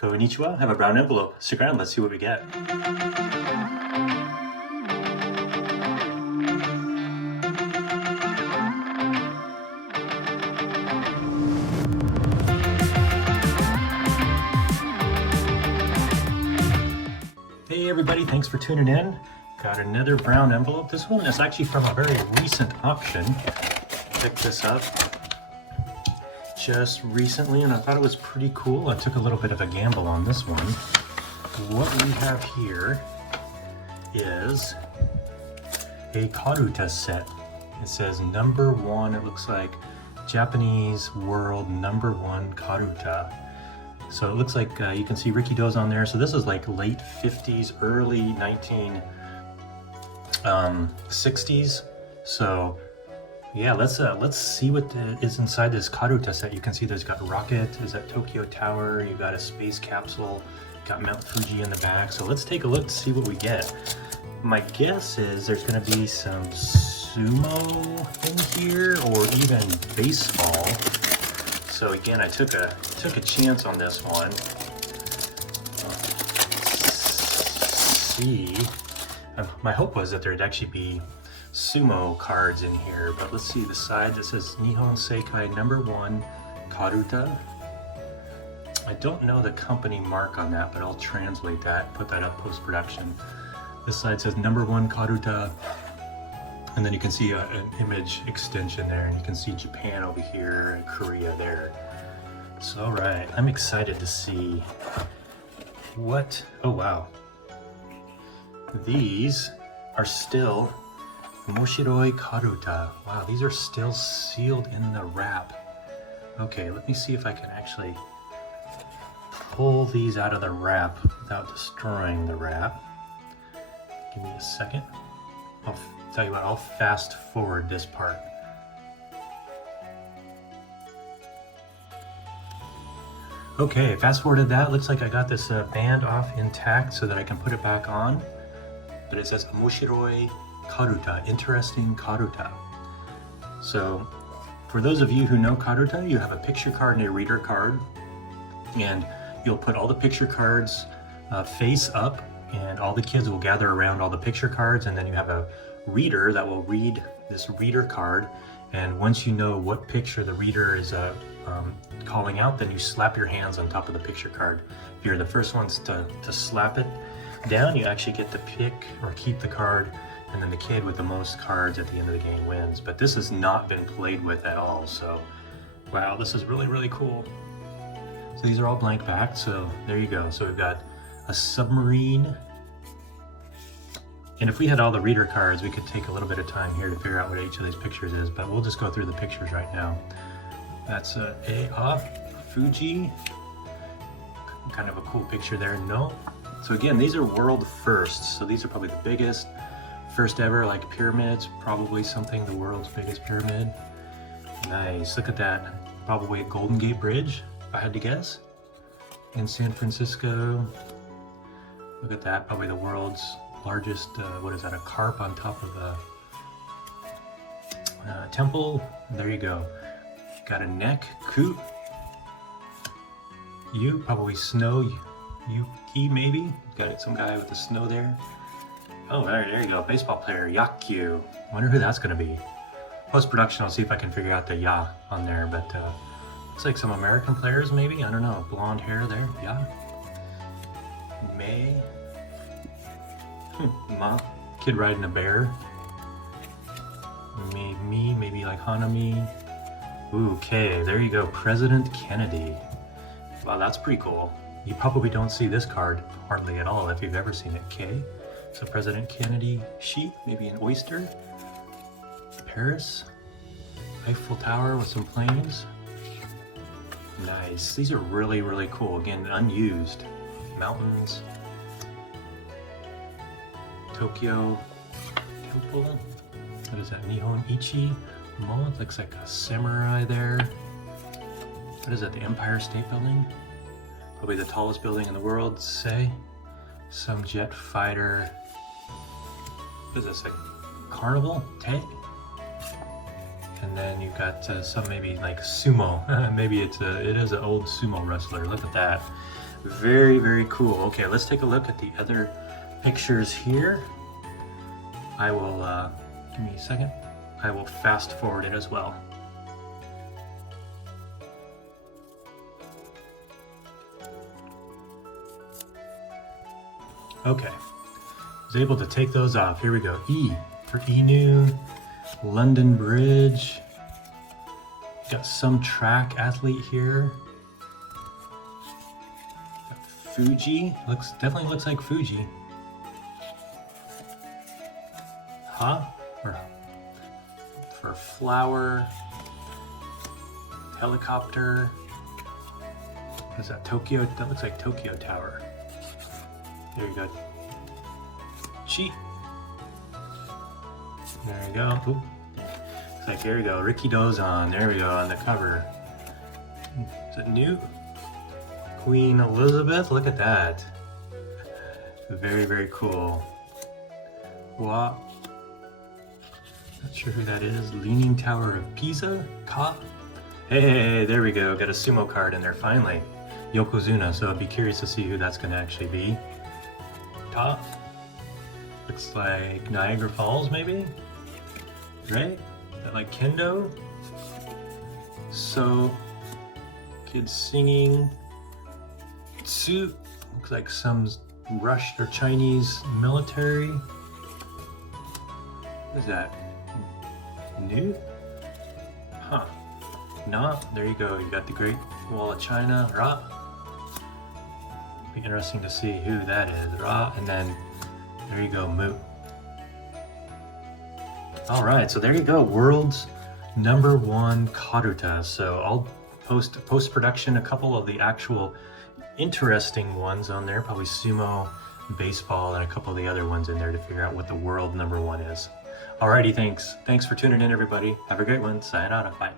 Konnichiwa, I have a brown envelope. Stick around, let's see what we get. Hey everybody, thanks for tuning in. Got another brown envelope. This one is actually from a very recent auction. Picked this up just recently and I thought it was pretty cool. I took a little bit of a gamble on this one. What we have here is a Karuta set. It says number one, it looks like Japanese world number one Karuta. So it looks like you can see Ricky Doe's on there. So this is like late 50s, early 1960s. So yeah, let's see what is inside this Karuta set. You can see there's got rocket, there's that Tokyo Tower, you got a space capsule, got Mount Fuji in the back. So let's take a look to see what we get. My guess is there's going to be some sumo in here or even baseball. So again, I took a chance on this one. Let's see. My hope was that there'd actually be sumo cards in here, but let's see the side that says Nihon Seikai number one Karuta. I don't know the company mark on that, but I'll translate that, put that up post-production. This side says number one Karuta, and then you can see an image extension there, and you can see Japan over here and Korea there. So all right, I'm excited to see what, oh wow. These are still Moshiroi Karuta. Wow, these are still sealed in the wrap. Okay, let me see if I can actually pull these out of the wrap without destroying the wrap. Give me a second. I'll tell you what, I'll fast forward this part. Okay, fast forwarded that. Looks like I got this band off intact so that I can put it back on. But it says Moshiroi Karuta, interesting Karuta. So for those of you who know Karuta, you have a picture card and a reader card, and you'll put all the picture cards face up, and all the kids will gather around all the picture cards, and then you have a reader that will read this reader card, and once you know what picture the reader is calling out, then you slap your hands on top of the picture card. If you're the first ones to slap it down, you actually get to pick or keep the card, and then the kid with the most cards at the end of the game wins. But this has not been played with at all, so wow, this is really, really cool. So these are all blank backed, so there you go. So we've got a submarine, and if we had all the reader cards, we could take a little bit of time here to figure out what each of these pictures is, but we'll just go through the pictures right now. That's Fuji, kind of a cool picture there. No. So again, these are world firsts, so these are probably the biggest, first ever, like pyramids, probably something, the world's biggest pyramid. Nice, look at that. Probably a Golden Gate Bridge, if I had to guess, in San Francisco. Look at that, probably the world's largest, what is that, a carp on top of a temple. There you go. Got a neck, Ku. You, probably snow, Yuki maybe? Got some guy with the snow there. Oh, there you go, baseball player, Yakyu. Wonder who that's gonna be. Post-production, I'll see if I can figure out the Ya on there, but looks like some American players maybe, I don't know, blonde hair there, Ya. May. Ma, kid riding a bear. Maybe like Hanami. Ooh, K, there you go, President Kennedy. Wow, that's pretty cool. You probably don't see this card hardly at all if you've ever seen it, K. So President Kennedy, sheep, maybe an oyster. Paris, Eiffel Tower with some planes. Nice, these are really, really cool. Again, unused. Mountains. Tokyo Temple. What is that? Nihon Ichi Mo. It looks like a samurai there. What is that? The Empire State Building? Probably the tallest building in the world, say. Some jet fighter. What is this? Like carnival tag? And then you've got some maybe like sumo. Maybe it is an old sumo wrestler. Look at that. Very, very cool. Okay, let's take a look at the other pictures here. I will, give me a second. I will fast forward it as well. Okay, I was able to take those off. Here we go. E for Inu, London Bridge. Got some track athlete here. Got Fuji, definitely looks like Fuji. Huh? For flower, helicopter. What is that? Tokyo? That looks like Tokyo Tower. There you go. Cheat. There you go. Oop. Looks like, there we go. Ricky Dozon. There we go on the cover. Is it new? Queen Elizabeth. Look at that. Very, very cool. Wow. Not sure who that is. Leaning Tower of Pisa? Ka? Hey, there we go. Got a sumo card in there finally. Yokozuna. So I'd be curious to see who that's going to actually be. Top. Looks like Niagara Falls, maybe? Right? Is that like kendo? So, kids singing. Tsu. Looks like some Russian or Chinese military. What is that? New? Huh. No, there you go. You got the Great Wall of China. Ra. Be interesting to see who that is. Ra, and then there you go, Mu. All right, so there you go, world's #1 Karuta. So I'll post-production a couple of the actual interesting ones on there, probably sumo, baseball, and a couple of the other ones in there to figure out what the world #1 is. Alrighty, thanks for tuning in, everybody. Have a great one. Sayonara. Bye.